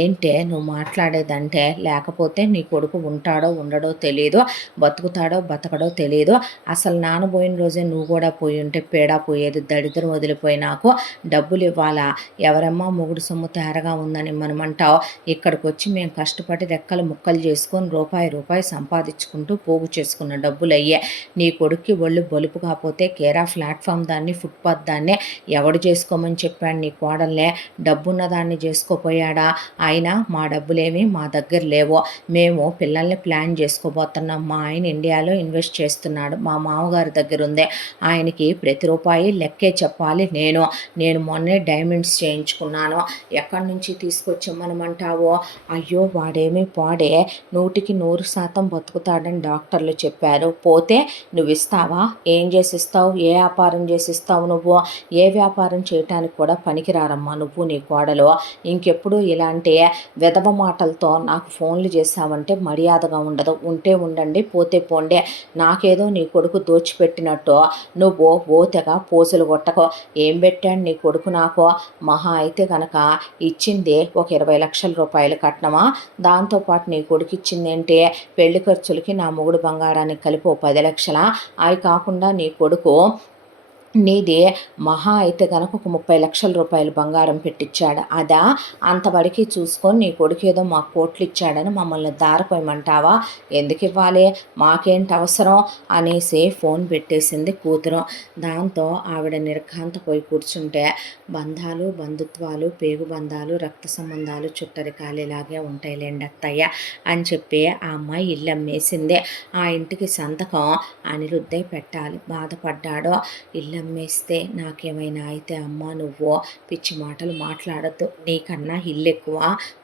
ఏంటే నువ్వు మాట్లాడేదంటే, లేకపోతే నీ కొడుకు ఉంటాడో ఉండడో తెలియదు, బతుకుతాడో బతకడో తెలియదు, అసలు నానబోయిన రోజే నువ్వు కూడా పోయి ఉంటే పేడా పోయేది, దరిద్రం వదిలిపోయి నాకు డబ్బులు ఇవ్వాలా, ఎవరమ్మా మొగుడు సొమ్ము తేరగా ఉందని మనమంటావు, ఇక్కడికి వచ్చి మేము కష్టపడి రెక్కలు ముక్కలు చేసుకొని రూపాయి సంపాదించుకుంటూ పోగు చేసుకున్న డబ్బులు అయ్యే, నీ కొడుక్కి ఒళ్ళు బొలుపు కాకపోతే కేరా ప్లాట్ఫామ్ దాన్ని ఫుట్పాత్ దాన్ని ఎవడు చేసుకోమని చెప్పాడు నీ కోడల్నే, డబ్బున్న దాన్ని చేసుకోపోయాడా, అయినా మా డబ్బులేమీ మా దగ్గర లేవు, మేము పిల్లల్ని ప్లాన్ చేసుకోబోతున్నాం, మా ఆయన ఇండియాలో ఇన్వెస్ట్ చేస్తున్నాడు, మా మామగారి దగ్గర ఉంది, ఆయనకి ప్రతి రూపాయి లెక్కే చెప్పాలి నేను మొన్నే డైమండ్స్ చేయించుకున్నాను, ఎక్కడి నుంచి తీసుకొచ్చామనమంటావో, అయ్యో వాడేమీ పాడే 100% బతుకుతాడని డాక్టర్లు చెప్పారు, పోతే నువ్వు ఇస్తావా, ఏం చేసిస్తావు, ఏ వ్యాపారం చేసిస్తావు నువ్వు, ఏ వ్యాపారం చేయటానికి కూడా పనికిరారమ్మా నువ్వు నీ కోడలు, ఇంకెప్పుడు ఇలాంటి వెధవ మాటలతో నాకు ఫోన్లు చేసావంటే మర్యాదగా ఉండదు, ఉంటే ఉండండి పోతే పోండే, నాకేదో నీ కొడుకు దోచిపెట్టినట్టు నువ్వు ఓతెగా పోజులు కొట్టకో, ఏం పెట్టాడు నీ కొడుకు నాకు, మహా అయితే కనుక ఇచ్చింది ఒక 20,00,000 రూపాయలు కట్నమా, దాంతోపాటు నీ కొడుకు ఇచ్చిందేంటి, పెళ్లి ఖర్చులకి నా మొగుడు బంగారానికి కలిపి 10,00,000, అవి కాకుండా నీ కొడుకు నీది మహా అయితే కనుక ఒక 30,00,000 రూపాయలు బంగారం పెట్టించాడు, అదా, అంతవరకు చూసుకొని నీ కొడుకు ఏదో మాకు కోట్లు ఇచ్చాడని మమ్మల్ని దారిపోయమంటావా, ఎందుకు ఇవ్వాలి, మాకేంటి అవసరం అనేసి ఫోన్ పెట్టేసింది కూతురు. దాంతో ఆవిడ నిర్ఘాంతపోయి కూర్చుంటే, బంధాలు బంధుత్వాలు పేగు బంధాలు రక్త సంబంధాలు చుట్టరికాలు ఇలాగే ఉంటాయిలేండి అత్తయ్య అని చెప్పి ఆ అమ్మాయి ఇల్లు అమ్మేసింది. ఆ ఇంటికి సంతకం అనిరుద్ధే పెట్టాలి. బాధపడ్డాడో, ఇల్లు అమ్మేస్తే నాకేమైనా అయితే అమ్మ నువ్వు పిచ్చి మాటలు మాట్లాడద్దు, నీకన్నా ఇల్లు ఎక్కువ,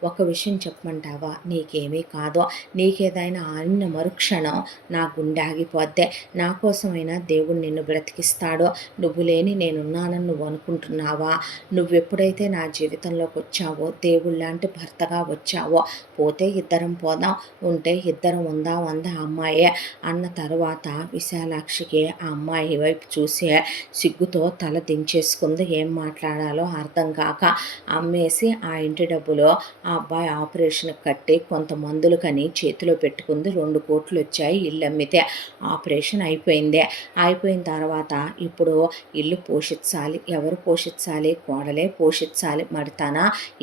ఒక విషయం చెప్పమంటావా, నీకేమీ కాదు, నీకేదైనా అన్న మరుక్షణం నా గుండె ఆగిపోద్దే, నా కోసమైనా దేవుడు నిన్ను బ్రతికిస్తాడో, నువ్వు లేని నేనున్నానని నువ్వు అనుకుంటున్నావా, నువ్వెప్పుడైతే నా జీవితంలోకి వచ్చావో, దేవుళ్ళ లాంటి భర్తగా వచ్చావో, పోతే ఇద్దరం పోదాం, ఉంటే ఇద్దరం ఉందాం అంద ఆ అమ్మాయే. అన్న తర్వాత విశాలాక్షికి ఆ అమ్మాయి వైపు చూసి సిగ్గుతో తల దించేసుకుంది. ఏం మాట్లాడాలో అర్థం కాక అమ్మేసి ఆ ఇంటి డబ్బులు ఆ అబ్బాయి ఆపరేషన్కి కట్టి కొంత మందులు కని చేతిలో పెట్టుకుంది. 2 కోట్లు వచ్చాయి ఇల్లు అమ్మితే. ఆపరేషన్ అయిపోయింది. అయిపోయిన తర్వాత ఇప్పుడు ఇల్లు పోషించాలి. ఎవరు పోషించాలి? కోడలే పోషించాలి. మరి తన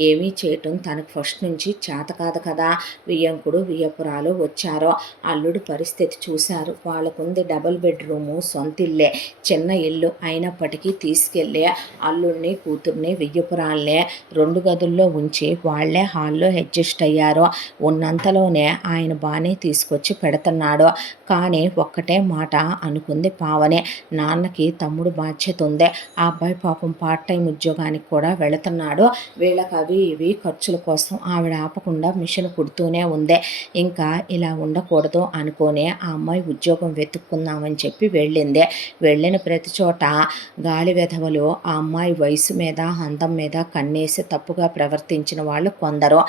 ఏమీ చేయటం తనకు ఫస్ట్ నుంచి చేత కాదు కదా. వియ్యంకుడు వియ్యపురాలు వచ్చారో అల్లుడు పరిస్థితి చూశారు. వాళ్ళకుంది డబుల్ బెడ్రూము, సొంత ఇల్లే, చిన్న ఇల్లు అయినప్పటికీ తీసుకెళ్ళి అల్లుడిని కూతుర్ని వియ్యపురాలనే 2 గదుల్లో ఉంచి వాళ్లే హాల్లో అడ్జస్ట్ అయ్యారు. ఉన్నంతలోనే ఆయన బాగానే తీసుకొచ్చి పెడుతున్నాడు. కానీ ఒక్కటే మాట అనుకుంది పావనే, నాన్నకి తమ్ముడు బాధ్యత ఉంది. ఆ అబ్బాయి పాపం పార్ట్ టైం ఉద్యోగానికి కూడా వెళుతున్నాడు. వీళ్ళకి అవి ఇవి ఖర్చుల కోసం ఆవిడ ఆపకుండా మిషన్ కుడుతూనే ఉంది. ఇంకా ఇలా ఉండకూడదు అనుకోనే ఆ అమ్మాయి ఉద్యోగం వెతుక్కుందామని చెప్పి వెళ్ళింది. వెళ్ళిన ప్రతి చోట గాలి వెధవలు ఆ అమ్మాయి వయసు మీద అందం మీద కన్నేసి తప్పుగా ప్రవర్తించిన వాళ్ళు కొందరు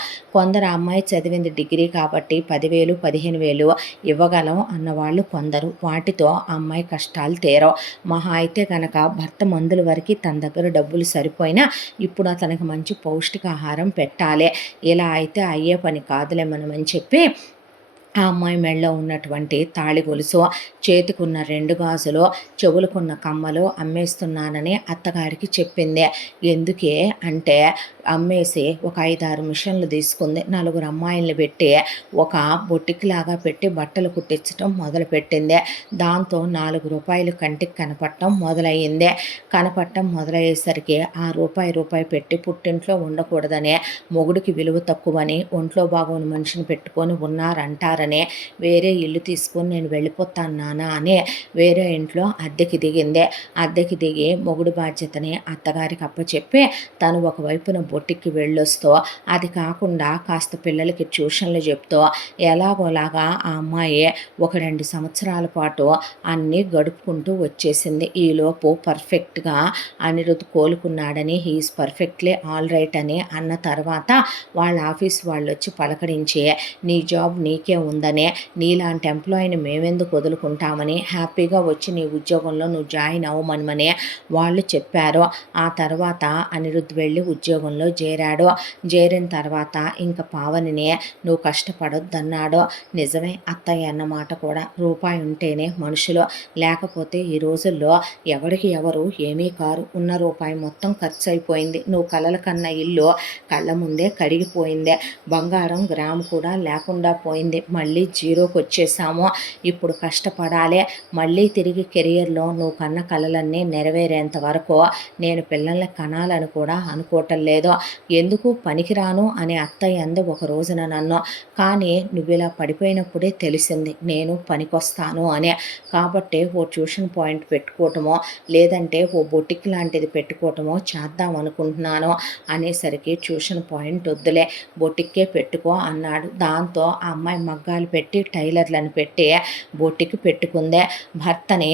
ఆ అమ్మాయి చదివింది డిగ్రీ కాబట్టి 10,000 15,000 ఇవ్వగలం అన్నవాళ్ళు కొందరు. వాటితో ఆ అమ్మాయి కష్టాలు తీరవు. మహా అయితే కనుక భర్త మందుల వరకు తన దగ్గర డబ్బులు సరిపోయినా ఇప్పుడు అతనికి మంచి పౌష్టికాహారం పెట్టాలి. ఇలా అయితే అయ్యే పని కాదులే మనం అని చెప్పి ఆ అమ్మాయి మెడలో ఉన్నటువంటి తాళి గొలుసు, చేతికున్న 2 గాజులు, చెవులకున్న కమ్మలు అమ్మేస్తున్నానని అత్తగారికి చెప్పింది. ఎందుకే అంటే అమ్మేసి ఒక 5-6 మిషన్లు తీసుకుంది. 4 అమ్మాయిల్ని పెట్టి ఒక బొట్టికిలాగా పెట్టి బట్టలు కుట్టించడం మొదలుపెట్టింది. దాంతో ₹4 కంటికి కనపడటం మొదలయ్యేసరికి ఆ రూపాయి పెట్టి పుట్టింట్లో ఉండకూడదనే, మొగుడికి విలువ తక్కువని, ఒంట్లో బాగోని మనిషిని పెట్టుకొని ఉన్నారంటారని వేరే ఇల్లు తీసుకొని నేను వెళ్ళిపోతాను నాన్న అని వేరే ఇంట్లో అద్దెకి దిగి మొగుడు బాధ్యతని అత్తగారికి అప్పచెప్పి తను ఒకవైపున బొట్టికి వెళ్ళొస్తూ అది కాకుండా కాస్త పిల్లలకి ట్యూషన్లు చెప్తూ ఎలాగోలాగా ఆ అమ్మాయి ఒక 2 సంవత్సరాల పాటు అన్నీ గడుపుకుంటూ వచ్చేసింది. ఈలోపు పర్ఫెక్ట్గా అనిరుద్ కోలుకున్నాడని, హీఈస్ పర్ఫెక్ట్లీ ఆల్ రైట్ అని అన్న తర్వాత వాళ్ళ ఆఫీస్ వాళ్ళు వచ్చి పలకరించి నీ జాబ్ నీకే ఉందనే, నీలాంటి ఎంప్లాయీని మేమెందుకు వదులుకుంటామని, హ్యాపీగా వచ్చి నీ ఉద్యోగంలో నువ్వు జాయిన్ అవ్వమని వాళ్ళు చెప్పారు. ఆ తర్వాత అనిరుద్ వెళ్ళి ఉద్యోగంలో చేరిన తర్వాత ఇంకా పావనిని నువ్వు కష్టపడొద్దన్నాడు. నిజమే అత్తయ్య అన్నమాట కూడా. రూపాయి ఉంటేనే మనుషులు, లేకపోతే ఈ రోజుల్లో ఎవరికి ఎవరు ఏమీ కారు. ఉన్న రూపాయి మొత్తం ఖర్చు అయిపోయింది. నువ్వు కలల కన్న ఇల్లు కళ్ళ ముందే కడిగిపోయింది. బంగారం గ్రాము కూడా లేకుండా పోయింది. మళ్ళీ జీరోకి వచ్చేసాము. ఇప్పుడు కష్టపడాలి. మళ్ళీ తిరిగి కెరియర్లో నువ్వు కన్న కలలన్నీ నెరవేరేంత వరకు నేను పిల్లల్ని కనాలని కూడా అనుకోవటం లేదు. ఎందుకు పనికిరాను అని అత్తయ్య అంది ఒక రోజున నన్ను. కానీ నువ్వు ఇలా పడిపోయినప్పుడే తెలిసింది నేను పనికొస్తాను అని. కాబట్టి ఓ ట్యూషన్ పాయింట్ పెట్టుకోవటమో లేదంటే ఓ బొటిక్ లాంటిది పెట్టుకోవటమో చేద్దాం అనుకుంటున్నాను అనేసరికి ట్యూషన్ పాయింట్ వద్దులే, బొటిక్కే పెట్టుకో అన్నాడు. దాంతో ఆ అమ్మాయి మగ్గాలు పెట్టి టైలర్లను పెట్టి బొటిక్ పెట్టుకుందే. భర్తని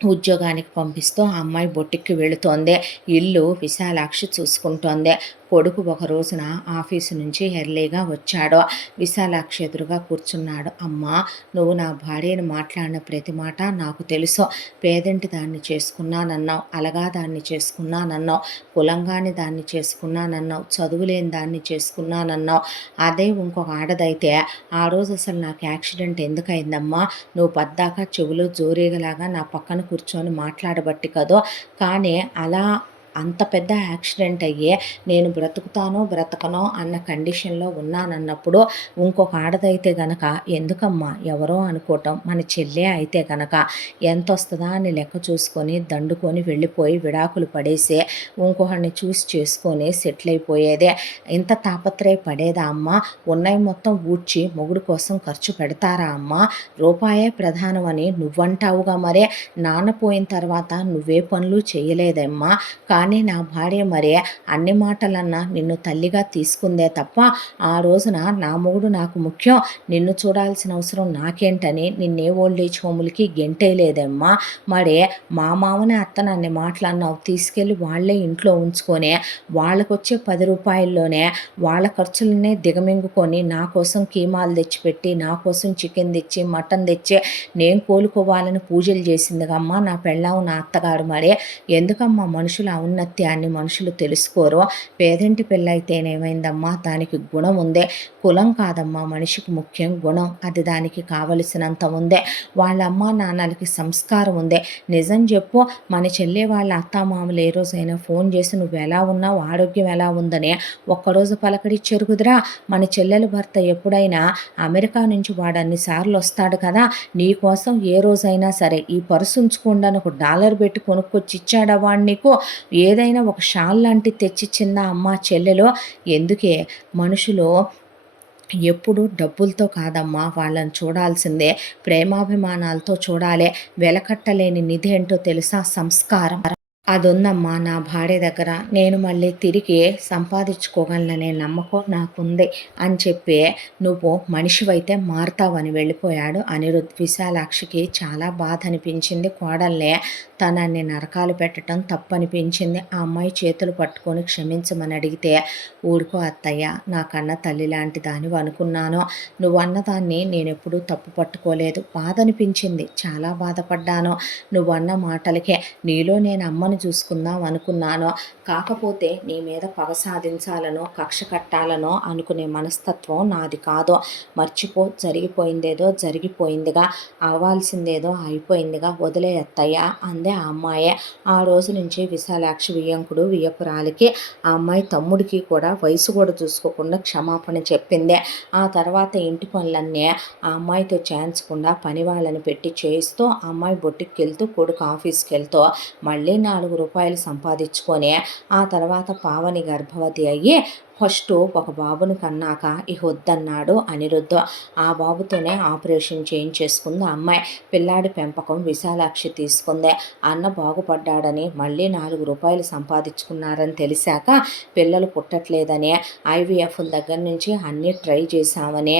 ఉద్యోగానికి పంపిస్తూ ఆ అమ్మాయి బొట్టికి వెళుతోంది. ఇల్లు విశాలాక్షి చూసుకుంటోంది. కొడుకు ఒక రోజున ఆఫీసు నుంచి ఎర్లీగా వచ్చాడు. విశాలాక్షి ఎదురుగా కూర్చున్నాడు. అమ్మా, నువ్వు నా భార్యను మాట్లాడిన ప్రతి మాట నాకు తెలుసు. పేదంటి దాన్ని చేసుకున్నానన్నావు, అలగా దాన్ని చేసుకున్నానన్నావు, కులంగాని దాన్ని చేసుకున్నానన్నావు, చదువులేని దాన్ని చేసుకున్నానన్నావు. అదే ఇంకొక ఆడదైతే ఆ రోజు అసలు నాకు యాక్సిడెంట్ ఎందుకైందమ్మా, నువ్వు పద్దాకా చెవులో జోరేగలాగా నా పక్కన కూర్చొని మాట్లాడబట్టి కదో. కానీ అలా అంత పెద్ద యాక్సిడెంట్ అయ్యే నేను బ్రతకనో అన్న కండిషన్లో ఉన్నానన్నప్పుడు ఇంకొక ఆడదైతే గనక ఎందుకమ్మా ఎవరో అనుకోవటం, మన చెల్లె అయితే గనక ఎంత వస్తుందా అని లెక్క చూసుకొని దండుకొని వెళ్ళిపోయి విడాకులు పడేసి ఇంకొకరిని చూసి చేసుకొని సెటిల్ అయిపోయేదే. ఇంత తాపత్రయపడేదా అమ్మ? ఉన్నవి మొత్తం ఊడ్చి మొగుడు కోసం ఖర్చు పెడతారా అమ్మ? రూపాయే ప్రధానం అని నువ్వంటావుగా. మరే నాన్న పోయిన తర్వాత నువ్వే పనులు చేయలేదమ్మా. కానీ కానీ నా భార్య మరే అన్ని మాటలన్నా నిన్ను తల్లిగా తీసుకుందే తప్ప ఆ రోజున నా మొగుడు నాకు ముఖ్యం, నిన్ను చూడాల్సిన అవసరం నాకేంటని నిన్నే ఓల్డేజ్ హోములకి గెంటేయలేదమ్మా. మరే మా మామనే అత్తనన్ని మాటలన్నావు, తీసుకెళ్ళి వాళ్ళే ఇంట్లో ఉంచుకొని వాళ్ళకొచ్చే 10 రూపాయల్లోనే వాళ్ళ ఖర్చులనే దిగమింగుకొని నా కోసం కీమాలు తెచ్చిపెట్టి, నా కోసం చికెన్ తెచ్చి మటన్ తెచ్చి నేను కోలుకోవాలని పూజలు చేసిందిగమ్మా నా పెళ్ళాం నా అత్తగారు. మరే ఎందుకమ్మా మనుషుల ఔన్నత్యాన్ని మనుషులు తెలుసుకోరు? పేదింటి పెళ్ళైతేనేమైందమ్మా, దానికి గుణం ఉందే, కులం కాదమ్మా మనిషికి ముఖ్యం, గుణం. అది దానికి కావలసినంత ఉందే. వాళ్ళ అమ్మా నాన్నలకి సంస్కారం ఉందే. నిజం చెప్పు, మన చెల్లె వాళ్ళ అత్తామామలు ఏ రోజైనా ఫోన్ చేసి నువ్వు ఎలా ఉన్నావు, ఆరోగ్యం ఎలా ఉందని ఒక్కరోజు పలకరించారు కుదిరా? మన చెల్లెల భర్త ఎప్పుడైనా అమెరికా నుంచి వాడు అన్నిసార్లు వస్తాడు కదా, నీ కోసం ఏ రోజైనా సరే ఈ పర్సు ఉంచుకోండి అని $1 పెట్టి కొనుక్కొచ్చి ఇచ్చాడా వాడు నీకు? ఏదైనా ఒక షాల్ లాంటిది తెచ్చిచ్చిందా అమ్మ చెల్లెలు? ఎందుకే మనుషులు ఎప్పుడు డబ్బులతో కాదమ్మా వాళ్ళని చూడాల్సిందే, ప్రేమాభిమానాలతో చూడాలి. వెలకట్టలేని నిధి ఏంటో తెలుసా? సంస్కారం. అదుందమ్మా నా భార్య దగ్గర, నేను మళ్ళీ తిరిగి సంపాదించుకోగలననే నమ్మకం నాకుంది అని చెప్పి నువ్వు మనిషివైతే మారుతావని వెళ్ళిపోయాడు అనిరుద్. విశాలాక్షికి చాలా బాధ అనిపించింది. కోడల్ని తనన్ని నరకాలు పెట్టడం తప్పనిపించింది. ఆ అమ్మాయి చేతులు పట్టుకొని క్షమించమని అడిగితే, ఊరుకో అత్తయ్య, నా కన్న తల్లి లాంటి దానివి అనుకున్నాను, నువ్వు అన్నదాన్ని నేనెప్పుడూ తప్పు పట్టుకోలేదు, బాధ అనిపించింది, చాలా బాధపడ్డాను నువ్వన్న మాటలకే. నీలో నేను అమ్మను చూసుకుందాం అనుకున్నాను, కాకపోతే నీ మీద పగ సాధించాలనో కక్ష కట్టాలనో అనుకునే మనస్తత్వం నాది కాదు. మర్చిపో, జరిగిపోయిందేదో జరిగిపోయిందిగా, అవ్వాల్సిందేదో అయిపోయిందిగా, వదిలే అత్తయ్య అందే ఆ అమ్మాయే. ఆ రోజు నుంచి విశాలాక్షి వియ్యంకుడు వియ్యపురాలికి, ఆ అమ్మాయి తమ్ముడికి కూడా వయసు కూడా చూసుకోకుండా క్షమాపణ చెప్పింది. ఆ తర్వాత ఇంటి పనులన్నీ ఆ అమ్మాయితో చేయించకుండా పని వాళ్ళని పెట్టి చేయిస్తూ, ఆ అమ్మాయి బొట్టికి వెళ్తూ కొడుకు ఆఫీస్కి వెళ్తూ మళ్ళీ $4 సంపాదించుకొని ఆ తర్వాత పావని గర్భవతి అయ్యి ఫస్ట్ ఒక బాబుని కన్నాక ఇక వద్దన్నాడు అనిరుద్ధ్. ఆ బాబుతోనే ఆపరేషన్ చేయించేసుకుంది ఆ అమ్మాయి. పిల్లాడి పెంపకం విశాలాక్షి తీసుకుంది. అన్న బాగుపడ్డాడని మళ్ళీ $4 సంపాదించుకున్నారని తెలిసాక పిల్లలు పుట్టట్లేదని IVF దగ్గర నుంచి అన్నీ ట్రై చేశామని,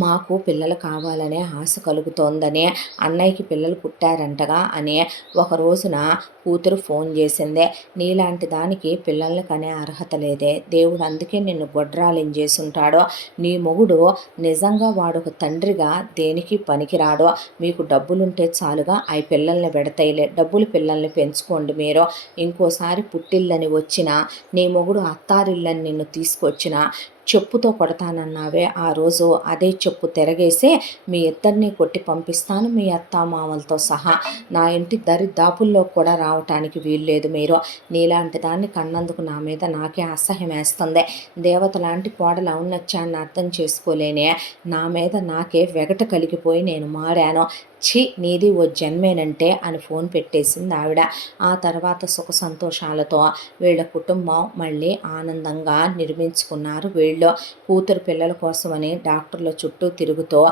మాకు పిల్లలు కావాలనే ఆశ కలుగుతోందని, అన్నయ్యకి పిల్లలు పుట్టారంటగా అని ఒక రోజున కూతురు ఫోన్ చేసిందే. నీలాంటి దానికి పిల్లల్ని కనే అర్హత లేదే, దేవుడు అందుకే నిన్ను గొడ్రాలిని చేసుంటాడో, నీ మొగుడు నిజంగా వాడొక తండ్రిగా దేనికి పనికిరాడో, మీకు డబ్బులుంటే చాలుగా అవి పిల్లల్ని పెడతాయిలే, డబ్బులు పిల్లల్ని పెంచుకోండి మీరు, ఇంకోసారి పుట్టిల్లని వచ్చినా నీ మొగుడు అత్తారిల్లని నిన్ను తీసుకొచ్చినా చెప్పుతో కొడతానన్నావే ఆ రోజు, అదే చెప్పు తిరగేసే మీ ఇద్దరిని కొట్టి పంపిస్తాను మీ అత్తామామలతో సహా. నా ఇంటి దరిదాపుల్లో కూడా రావటానికి వీల్లేదు మీరు. నీలాంటి దాన్ని కన్నందుకు నా మీద నాకే అసహ్యం వేస్తుంది. దేవత లాంటి కోడలు ఔన్నత్యాన్ని అర్థం చేసుకోలేనే నా మీద నాకే వెగట కలిగిపోయి నేను మారాను. ఛీ, నీది ఓ జన్మేనంటే అని ఫోన్ పెట్టేసింది ఆవిడ. ఆ తర్వాత సుఖ సంతోషాలతో వీళ్ళ కుటుంబం మళ్ళీ ఆనందంగా నిర్మించుకున్నారు. వీళ్ళు కూతురు పిల్లల కోసమని డాక్టర్ల చుట్టూ తిరుగుతూ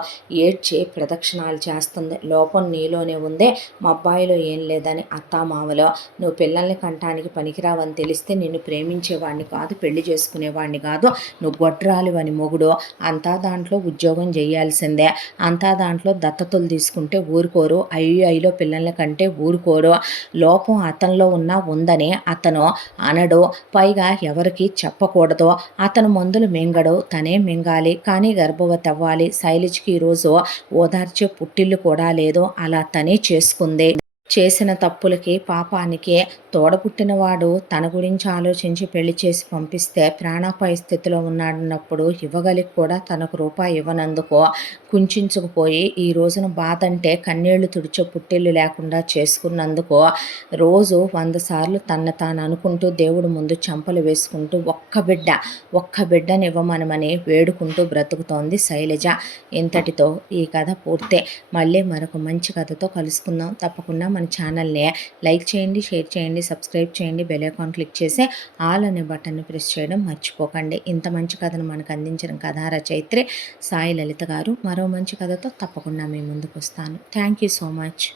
ఏడ్చి ప్రదక్షిణాలు చేస్తుంది. లోపం నీలోనే ఉందే, మా అబ్బాయిలో ఏం లేదని అత్తామామలో. నువ్వు పిల్లల్ని కంటానికి పనికిరావని తెలిస్తే నిన్ను ప్రేమించేవాడిని కాదు, పెళ్లి చేసుకునేవాడిని కాదు, నువ్వు గొడ్రాలివని మొగుడు. అంతా దాంట్లో ఉద్యోగం చేయాల్సిందే, అంతా దాంట్లో దత్తతలు తీసుకుంటే ఊరుకోరు, ఐలో పిల్లల కంటే ఊరుకోరు. లోపం అతనిలో ఉందని అతను అనడు, పైగా ఎవరికి చెప్పకూడదు. అతను మందులు మింగడు, తనే మింగాలి, కానీ గర్భవతి అవ్వాలి. శైలజకి ఈరోజు ఓదార్చే పుట్టిల్లు కూడా లేదు, అలా తనే చేసుకుంది. చేసిన తప్పులకి పాపానికి తోడపుట్టినవాడు తన గురించి ఆలోచించి పెళ్లి చేసి పంపిస్తే ప్రాణాపాయ స్థితిలో ఉన్నాడన్నప్పుడు ఇవ్వగలిగి కూడా తనకు రూపాయి ఇవ్వనందుకు కుంచుకుపోయి ఈ రోజున బాధ అంటే కన్నీళ్లు తుడిచే పుట్టిల్లు లేకుండా చేసుకున్నందుకు రోజు 100 సార్లు తన తాను అనుకుంటూ దేవుడు ముందు చెంపలు వేసుకుంటూ ఒక్క బిడ్డని ఇవ్వమనమని వేడుకుంటూ బ్రతుకుతోంది శైలజ. ఇంతటితో ఈ కథ పూర్తే. మళ్ళీ మరొక మంచి కథతో కలుసుకుందాం. తప్పకుండా మన ఛానల్ని లైక్ చేయండి, షేర్ చేయండి, సబ్స్క్రైబ్ చేయండి, బెల్ ఐకాన్ క్లిక్ చేసి ఆల్ అనే బటన్ని ప్రెస్ చేయడం మర్చిపోకండి. ఇంత మంచి కథను మనకు అందించిన కథా రచయిత్రి సాయి లలిత గారు. మరో మంచి కథతో తప్పకుండా మీ ముందుకు వస్తాను. Thank you so much.